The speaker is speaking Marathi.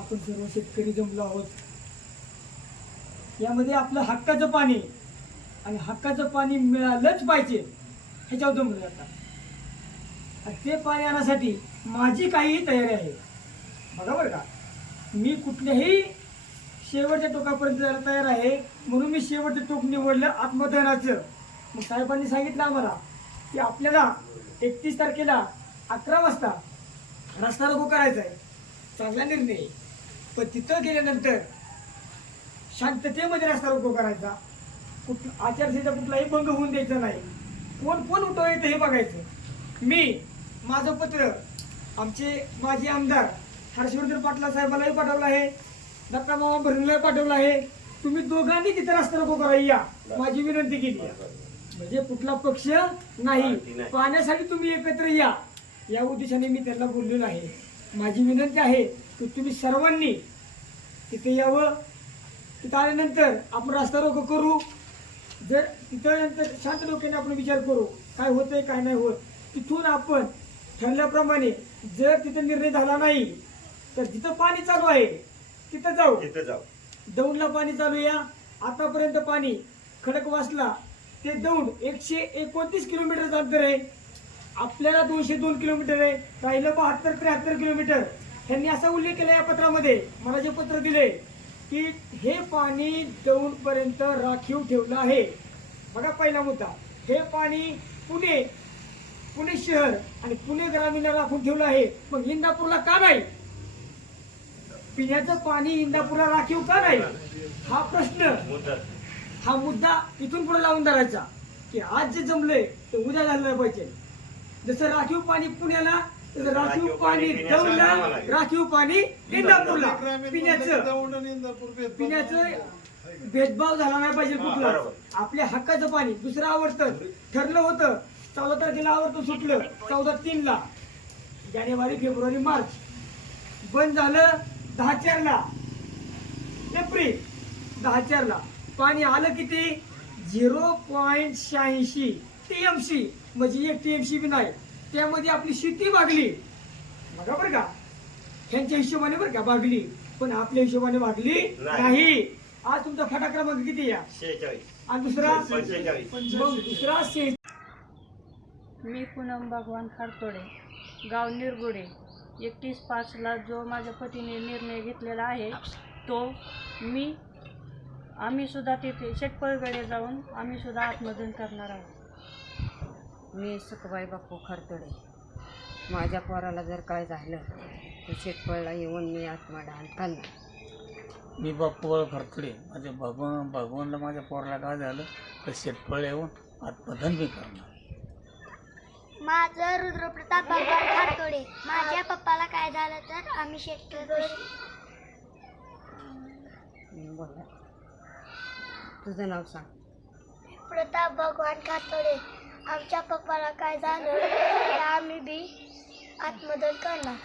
आपण सर्व शेतकरी जमलो आहोत. यामध्ये आपलं हक्काचं पाणी आणि हक्काचं पाणी मिळालंच पाहिजे ह्याच्यावर जमलो आता आणि ते पाणी आणण्यासाठी माझी काहीही तयारी आहे. बघा बरं का. मी कुठल्याही शेवटच्या टोकापर्यंत जायला तयार आहे म्हणून मी शेवटचं टोक निवडलं आत्मदहनाचं. मग साहेबांनी सांगितलं आम्हाला की आपल्याला एकतीस तारखेला अकरा वाजता रस्ता रोको करायचा आहे. चांगला निर्णय आहे. पण तिथं गेल्यानंतर शांततेमध्ये रस्ता रोको करायचा. कुठ आचारसंहिता कुठलाही भंग होऊन द्यायचा नाही. कोण कोण उठवायचं हे बघायचं. मी माझं पत्र आमचे माजी आमदार हर्षवर्धन पाटला साहेबांनाही पाठवलं आहे. दत्ता मामा भरणीलाही पाठवलं आहे. तुम्ही दोघांनी तिथे रस्ता रोको करा या. माझी विनंती केली. म्हणजे कुठला पक्ष नाही. पाण्यासाठी तुम्ही एकत्र या. या उद्देशाने मी त्यांना बोललेलो आहे. माझी विनंती आहे की तुम्ही सर्वांनी तिथे यावं. तिथं आल्यानंतर आपण रस्ता रोको करू. जर तिथं नंतर शांत डोक्याने आपण विचार करू काय होतंय काय नाही होत. तिथून आपण ठरल्याप्रमाणे जर तिथं निर्णय झाला नाही तर जिथं पाणी चालू आहे तिथं जाऊ. तिथं जाऊ. दौंडला पाणी चालू या. आतापर्यंत पाणी खडकवासला ते दौंड एकशे एकोणतीस किलोमीटरचं अंतर आहे. आपल्याला दोनशे दोन किलोमीटर आहे. राहिलं बहात्तर त्र्याहत्तर किलोमीटर. त्यांनी असा उल्लेख केला या पत्रामध्ये. मला जे पत्र दिले की हे पाणी दौंडपर्यंत राखीव ठेवलं आहे. बघा पहिला मुद्दा. हे पाणी पुणे पुणे शहर आणि पुणे ग्रामीणला राखून ठेवलं आहे. मग इंदापूरला का नाही? पिण्याचं पाणी इंदापूरला राखीव का नाही? हा प्रश्न हा मुद्दा इथून पुढे लावून धरायचा. की आज जे जमलंय ते उद्या झालं पाहिजे. जसं राखीव पाणी पुण्याला तसं राखीव पाणी दौंडला राखीव पाणी इंदापूरला. पिण्याचं पिण्याचं भेदभाव झाला नाही पाहिजे कुठला. आपल्या हक्काचं पाणी दुसरं आवडतं ठरलं होतं. चौदा तारखेला आवडतं सुटलं. चौदा तीनला. जानेवारी फेब्रुवारी मार्च. बंद झालं दहा चारला. एप्रिल दहा चारला. पाणी आलं किती? झिरो पॉईंट शहाऐंशी. टीएमसी म्हणजे एक टीएमसी बी नाही. त्यामध्ये आपली शेती भागली. बघा बरं का. ह्यांच्या हिशोबाने बरं का भागली. पण आपल्या हिशोबाने भागली नाही. आज तुमचा फटा क्रमांक किती या आणि दुसरा? मग दुसरा मी पूनम भगवान खारतोडे गाव निरगुडे. एकतीस पाचला जो माझ्या पतीने निर्णय घेतलेला आहे तो मी आम्ही सुद्धा तिथे शेटपळगडे जाऊन आम्ही सुद्धा आत्मदन करणार आहोत. मी सुखबाई बापू खरतोडे. माझ्या पोराला जर काय झालं तर शेतपळला येऊन मी आत्मदान करणार. मी बाप्पूबाळ खरतडे. माझ्या भगवान भगवानला माझ्या पोराला काय झालं तर शेतफळ येऊन आत्मधन मी करणार. माझं रुद्रप्रताप भगवान खारतोडे. माझ्या पप्पाला काय झालं तर आम्ही शेतकरी बोला. तुझं नाव सांग. प्रताप भगवान खातोडे आमच्या पप्पाला काय झालं ते आम्ही बी आत्मदन करणार.